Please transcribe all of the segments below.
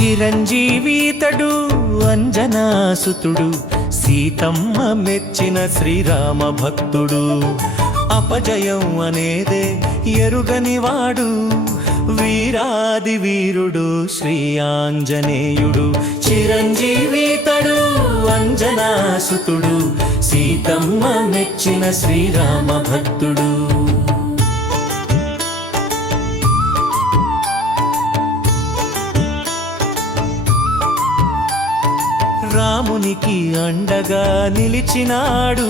చిరంజీవితడు అంజనాసుతుడు సీతమ్మ మెచ్చిన శ్రీరామ భక్తుడు. అపజయం అనేదే ఎరుగనివాడు వీరాది వీరుడు శ్రీ ఆంజనేయుడు చిరంజీవితడు అంజనాసుతుడు సీతమ్మ మెచ్చిన శ్రీరామ భక్తుడు. రామునికి అండగా నిలిచినాడు.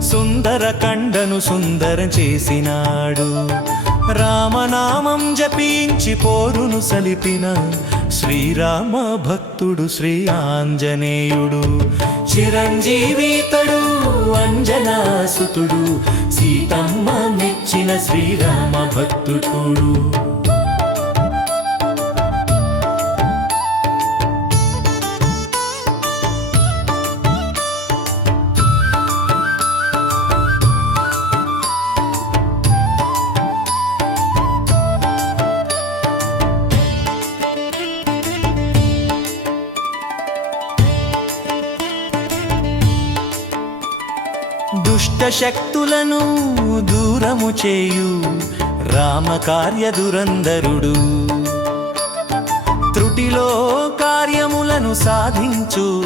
సుందర కండను సుందరం చేసినాడు. రామనామం జపించి పోరును సలిపిన శ్రీరామ భక్తుడు శ్రీ ఆంజనేయుడు. చిరంజీవితడు అంజనాసుతుడు సీతమ్మ మెచ్చిన శ్రీరామ భక్తుడు. దుష్ట శక్తులను దూరము చేయు రామకార్య కార్యదురందరుడు త్రుటిలో కార్యములను సాధించు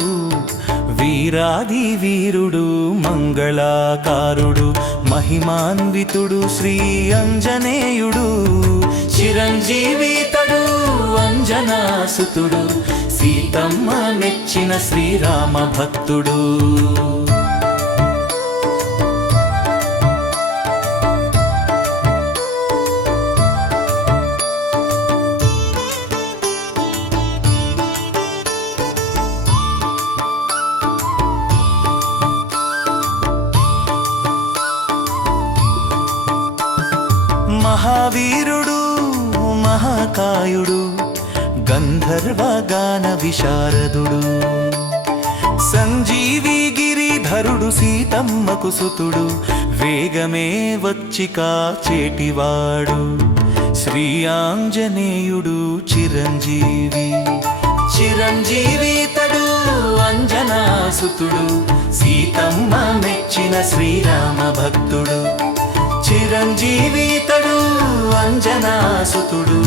వీరాది వీరుడు మంగళాకారుడు మహిమాన్వితుడు శ్రీ అంజనేయుడు. చిరంజీవితడు అంజనాసుతుడు సీతమ్మ మెచ్చిన శ్రీరామ భక్తుడు మహావీరుడు మహాకాయుడు గంధర్వ గాన విశారదుడు. సంజీవి గిరిధరుడు సీతమ్మకు సుతుడు వేగమే వచ్చి కాచేటివాడు. శ్రీ ఆంజనేయుడు చిరంజీవి. చిరంజీవి తడు అంజనాసుతుడు సీతమ్మ మెచ్చిన శ్రీరామ భక్తుడు. చిరంజీవితడు నిరంజనాసుతుడు